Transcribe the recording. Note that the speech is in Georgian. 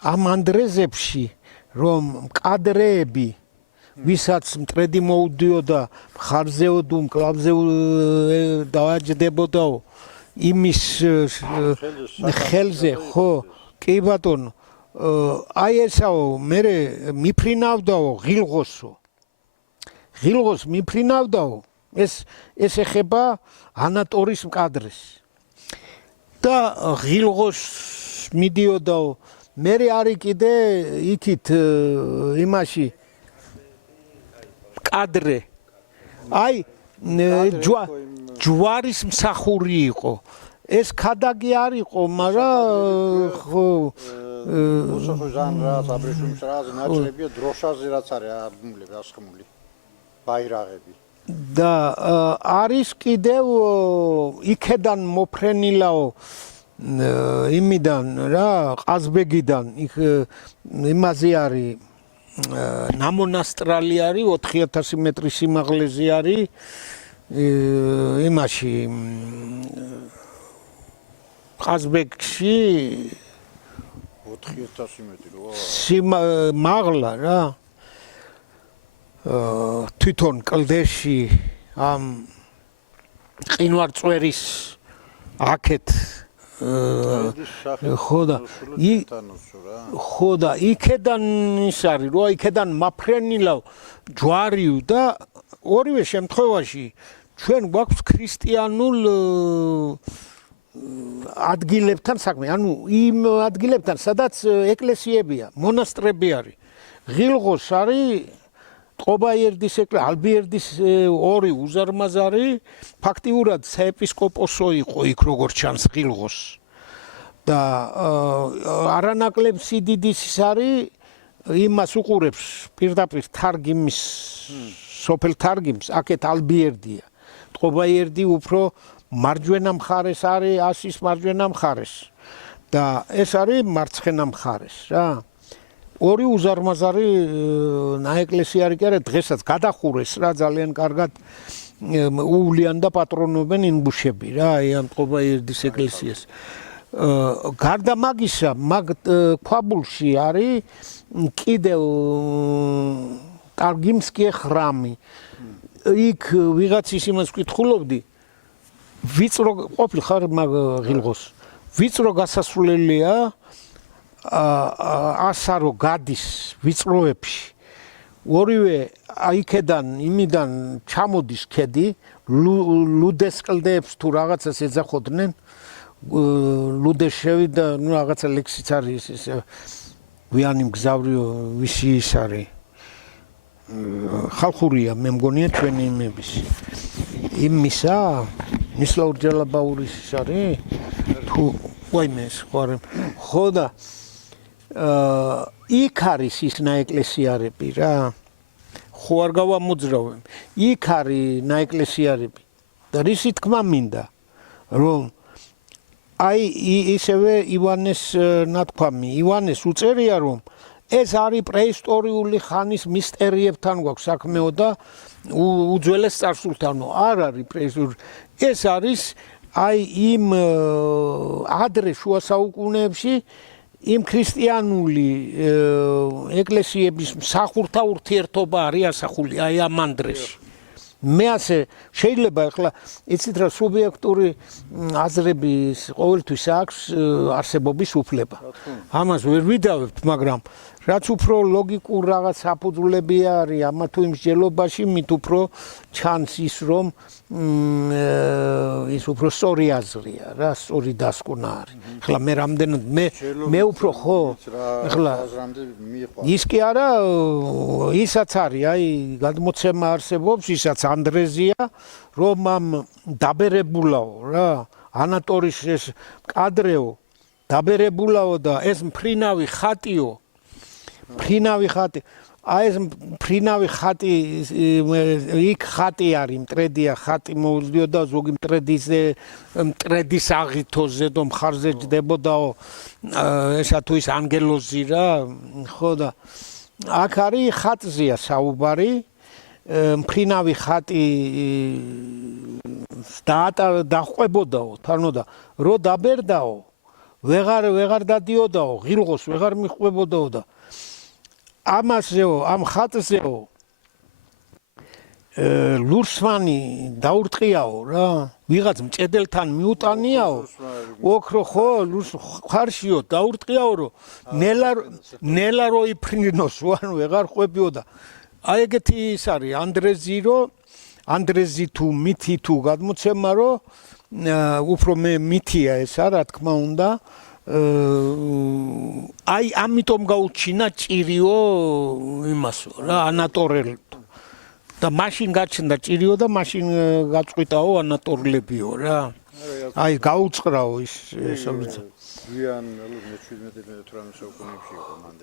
ამ ანდრეზებში რომ მკადრეები ვისაც მტრედი მოუდიოდა მხარზეოდო მკლავზე დააჯდებოდაო იმის ხელზე ხო კი ბატონო აი ესაო მე მიფრინავდაო ღილღოს მიფრინავდაო ეს ეხება ანატორის მკადრეს და ღილღოს მიდიოდაო მე არის კიდე იქით იმაში კადრე აი ჯვარის მსახური იყო ეს ქადაგი არ იყო მაგრამ ხო უსახოჟან რაც აბრეშუმს რაც ნაჭრებია დროშაზე რაც არის აღმული ასხმული ბაირაღები და არის კიდევ იქედან მოფრენილაო იმიდან რა ყაზბეგიდან იქ იმაზე არის ნამონასტრალი არის 4000 მეტრის სიმაღლეზე არის იმაში ყაზბეგში 4000 მეტრი რა მაღლა რა თვითონ კლდეში ამ ყინვარწვერის აქეთ ხო და იქედან ის არის რა იქედან მაფრენილავ ჯვარიუ და ორივე შემთხვევაში ჩვენ გვაქვს ქრისტიანულ ადგილებთან საქმე ანუ იმ ადგილებთან სადაც ეკლესიებია მონასტრები არის ღილღოს არის ტყობაიერდის ეკლესია ალბიერდის ორი უზარმაზარი ფაქტიურად საეპისკოპოსო იყო იქ როგორც ჩანს ღილღოს და არანაკლებ სიდიდის არის იმას უყურებს პირდაპირ თარგიმის სოფელ თარგიმს აქეთ ალბიერდია ტყობაიერდი უფრო მარჯვენა მხარეს არის ასის მარჯვენა მხარეს და ეს არის მარცხენა მხარეს რა ორი უზარმაზარი ნაეკლესია არის კი არა დღესაც გადახურეს რა ძალიან კარგად უვლიან და პატრონობენ ინგუშები რა აი ამ ტყობაიერდის ეკლესიას გარდა მაგისა მაგ ქვაბულში არის კიდევ ტარგიმსკი ხრამი იქ ვიღაცის იმას ვკითხულობდი ვიწრო ყოფილ ხარ მაგ ღილღოს ვიწრო გასასვლელია ასარო გადის ვიწროებში ორივე აიქედან იმიდან ჩამოდის ქედი ლუდეს კლდეებს თუ რაღაცას ეძახოდნენ ლუდეს შევიდა ნუ რაღაცა ლექსიც არის ეს ვიანი მგზავრიო ვისი ის არის ხალხურია მე მგონია ჩვენი იმების იმისა მისლაურ ჯალაბაურის ის არის თუ ვაიმე ხო და იქ არის ის ნაეკლესიარები რა ხო არ გავამოძრავებ იქ არის ნაეკლესიარები და რისი თქმა მინდა რომ აი ისევე ივანეს ნათქვამი ივანეს უწერია რომ ეს არის პრეისტორიული ხანის მისტერიებთან გვაქვს საქმეო და უძველეს წარსულთანო არ არის პრეისტორიული ეს არის აი იმ ადრე შუა საუკუნეებში იმ ქრისტიანული ეკლესიების მსახურთა ურთიერთობა არის ასახული აი ამ ანდრეში მე ასე შეიძლება ახლა იცით რა სუბიექტური აზრების ყოველთვის აქვს არსებობის უფლება ამას ვერ ვიდავებთ მაგრამ რაც უფრო ლოგიკურ რაღაც საფუძვლები არის ამა თუ იმ მსჯელობაში მით უფრო ჩანს ის რომ ის უფრო სწორი აზრია რა სწორი დასკვნა არის ახლა მე რამდენად მე უფრო ხო ახლა ის კი არა ისაც არის აი გადმოცემა არსებობს ისაც ანდრეზია რომ ამ დაბერებულაო რა ანატორის ეს კადრეო დაბერებულაო და ეს მფრინავი ხატიო მფრინავი ხატი აი ეს მფრინავი ხატი იქ ხატი არის მტრედია ხატი მოუძლიოდა ზოგი მტრედის აღითოზე და მხარზე ჯდებოდაო ესა თუ ის ანგელოზი რა ხო და აქ არის ხატზია საუბარი მფრინავი ხატი დაჰყვებოდაო თანო და რო დაბერდაო ვეღარ დადიოდაო, ღილღოს ვეღარ მიხვებოდაო და ამასეო, ამ ხატზეო ლურსმანი დაურტყიაო რა. ვიღაც მჭედელთან მიუტანიაო. ოქრო ხო, ლურს ხარშიო დაურტყიაო რომ ნელა რო იფრინოს ვან ვეღარ ყვებიო და აი ეგეთი ის არის ანდრეზი თუ მითი თუ გადმოცემა რომ უფრო მე მითია ესა რა თქმა უნდა აი ამიტომ გაუჩინა ჭირიო იმასო რა ანატორელს და მაშინ გაჩნდა ჭირიო და მაშინ გაწყვიტაო ანატორლებიო რა აი გაუწყრაო ის ზიან 17-18 საუკუნეებში იყო მანდ